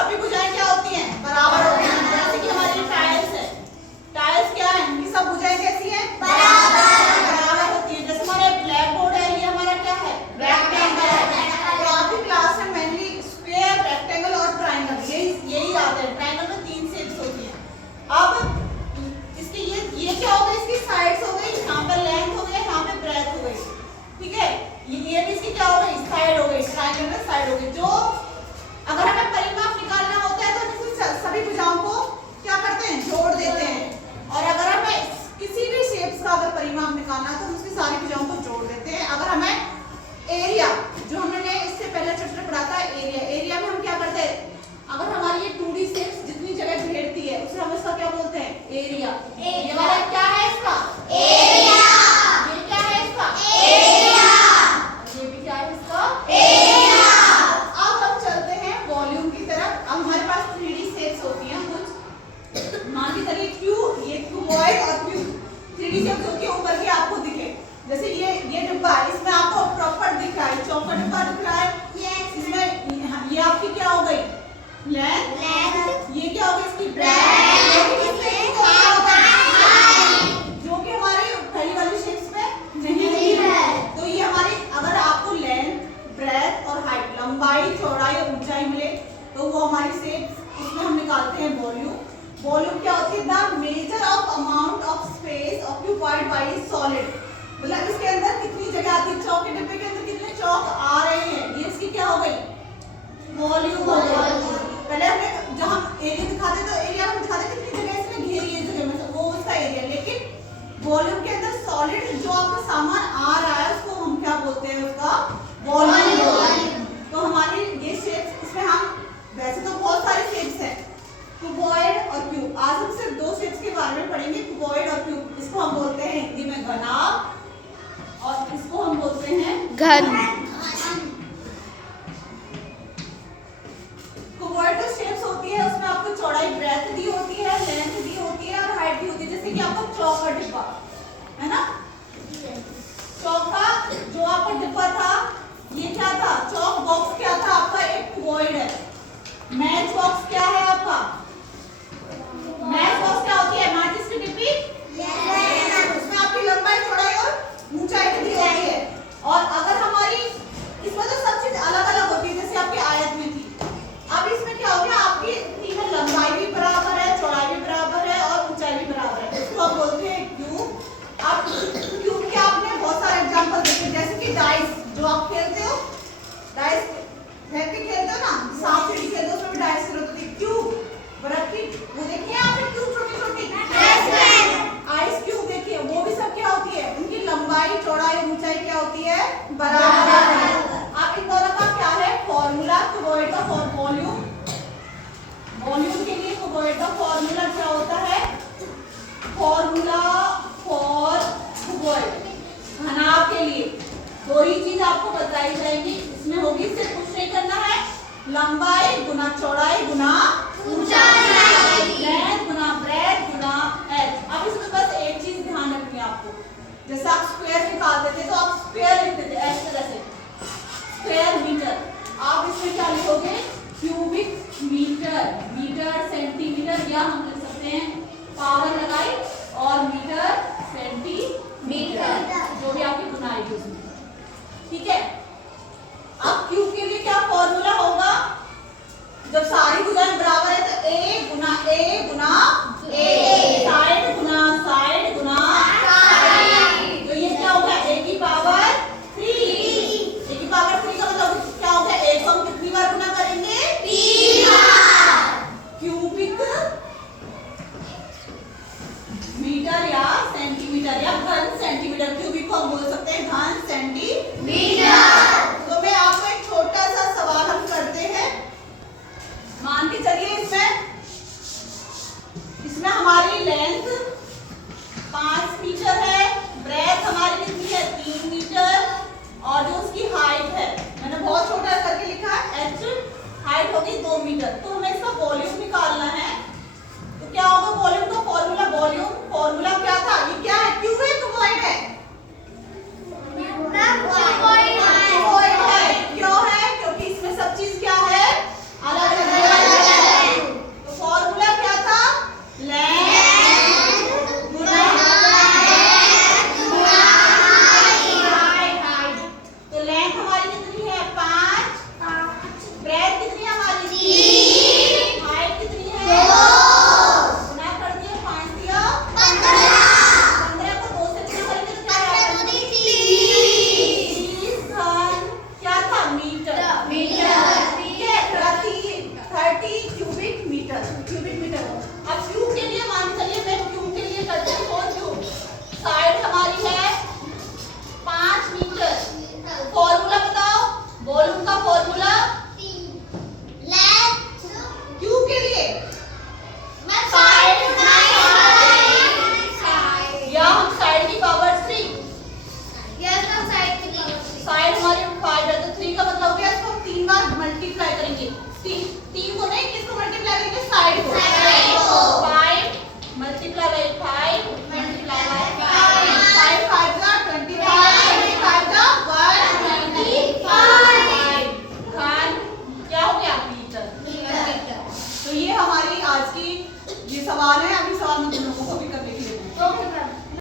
सभी भुजाएं क्या होती हैं? बराबर होती हैं। जैसे कि हमारी टाइल्स है, टाइल्स क्या है? इनकी सब भुजाएं कैसी हैं? बराबर होती है। जैसे हमारा ब्लैक बोर्ड है, ये हमारा क्या है? रेक्टेंगल है। तो आपकी क्लास में मेनली स्क्वायर, रेक्टेंगल और ट्रायंगल यही आते हैं। ट्रायंगल में 3 शेप्स होती हैं। अब इसकी ये क्या हो गई? इसकी साइड्स हो गई, यहाँ पे लेंथ हो गई, यहाँ पे ब्रेथ हो गई, ठीक है। ये भी इसकी क्या हो गई? साइड हो गई। ट्रायंगल में साइड हो गई। जो अगर हमें परिमाप निकालना होता है तो सभी भुजाओं को क्या करते हैं? जोड़ देते हैं। और अगर हमें किसी भी शेप्स का अगर परिमाप निकालना है तो हम उसकी सारी भुजाओं को जोड़ देते हैं। अगर हमें एरिया, जो हमने इससे पहले चैप्टर पढ़ा था, एरिया में हम क्या करते हैं? अगर हमारी ये 2D शेप्स जितनी जगह घेरती है उसे हम इसका क्या बोलते हैं? एरिया। ये वाला क्या है इसका? एरिया। ये क्या है इसका? एरिया। ये भी क्या है इसका? एरिया। अब हम चलते हैं वॉल्यूम की तरफ। अब हमारे पास 3D शेप्स होती हैं कुछ, मान के चलिए ये क्यूबॉइड और क्यूब 3D शेप्स होती है, ऊपर की आपको दिखे। जैसे ये डिब्बा, इसमें आपको प्रॉपर दिख रहा है, चौकोर डिब्बा दिख रहा है। इसमें ये आपकी क्या हो गई? लेंथ। ये क्या हो गई? इसकी ब्रेथ। जो कि हमारे पहली वाली शेप्स में नहीं है। तो ये हमारी, अगर आपको लेंथ, ब्रेथ और हाइट, लंबाई, चौड़ाई और ऊंचाई मिले तो वो हमारी शेप्स, उसमें हम निकालते हैं वॉल्यूम। वॉल्यूम क्या होती है? The measure of amount of space occupied by solid. मतलब इसके अंदर कितनी जगह आती है? चौक के डिब्बे के अंदर कितने चौक आ रहे हैं, ये इसकी क्या हो गई? वॉल्यूम हो गई। पहले हमने जब हम एरिया दिखाते तो एरिया हम दिखाते कितनी जगह इसमें घेरी है जगह में, वो उसका एरिया। लेकिन वॉल्यूम के अंदर सॉलिड जो आपका सामान आ रहा है उसको हम क्या बोलते हैं? उसका वॉल्यूम। तो हमारी ये शेप्स, इसमें हम वैसे तो बहुत सारे शेप्स हैं, क्यूबॉइड और क्यूब। आज हम सिर्फ 2 शेप्स के बारे में पढ़ेंगे, क्यूबॉइड और क्यूब। इसको हम बोलते हैं हिंदी में घनाभ और इसको हम बोलते हैं घन। क्यूबॉइड जो शेप्स होती है उसमें आपको चौड़ाई, ब्रेथ दी होती है, लेंथ दी होती है और हाइट दी होती है। जैसे कि आपका चौक का डिब्बा है ना, चौक का जो आपका डिब्बा था ये क्या था? चौक बॉक्स क्या था आपका? एक क्यूबॉइड है। मैच बॉक्स क्या है आपका? मैच बॉक्स क्या होती है? मैचिस की डिब्बी। उसमें आपकी लंबाई, चौड़ाई और ऊंचाई दी होती है। और अगर हमारी इसमें तो सब चीज अलग अलग होती है, जैसे आपकी आयत में थी। अब इसमें क्या हो गया? आपकी तीनों लंबाई भी बराबर है, चौड़ाई भी बराबर है और ऊंचाई भी बराबर है। इसको हम बोलते हैं क्यूब। अब क्यूब के आपने बहुत सारे एग्जांपल देखे, जैसे कि डाइस जो आप खेलते हो, डाइस फेंक के खेलते हो ना, सांप सीढ़ी खेलते हो, उसमें भी डाइस की जरूरत होती है। क्यूब बर्फ की वो देखिए आपने, क्यूब छोटी छोटी आइस क्यूब देखिए, वो भी सब क्या होती है? उनकी लंबाई, चौड़ाई, ऊंचाई क्या होती है? बराबर है। अब इन दोनों का क्या है फॉर्मूला? क्यूबॉइड का वॉल्यूम, वॉल्यूम के लिए क्यूबॉइड का फॉर्मूला क्या होता है? फॉर्मूला फॉर क्यूबॉइड, घनाभ के लिए 2 ही चीज आपको बताई जाएगी। इसमें होगी, सिर्फ कुछ नहीं करना है, लंबाई गुना चौड़ाई गुना ऊंचाई, लेंथ गुना ब्रेथ गुना एच। अब इसमें बस एक चीज ध्यान रखनी है आपको, जैसे आप स्क्वायर निकालते थे तो आप स्क्वायर लिखते थे इस तरह से, स्क्वायर मीटर। आप इसमें क्या लिखोगे? Cubic metre. मीटर, सेंटीमीटर, या हम लिख सकते हैं पावर लगाई और मीटर, सेंटीमीटर, जो भी आपकी गुनाई है उसमें, ठीक है। अब क्यूब के लिए क्या फॉर्मूला होगा? जब सारी भुजाएं बराबर है तो ए गुना ए, साइड गुना साइड। तो ये क्या होगा? ए की पावर 3। ए की पावर 3 का मतलब क्या होगा? ए को हम कितनी बार गुना करेंगे? 3 बार। क्यूबिक मीटर या सेंटीमीटर या घन सेंटीमीटर, क्यूबिक को हम बोल सकते हैं घन सेंटीमीटर। तो मैं आपको एक छोटा सा सवाल हम करते हैं। मान के चलिए इसमें हमारी लेंथ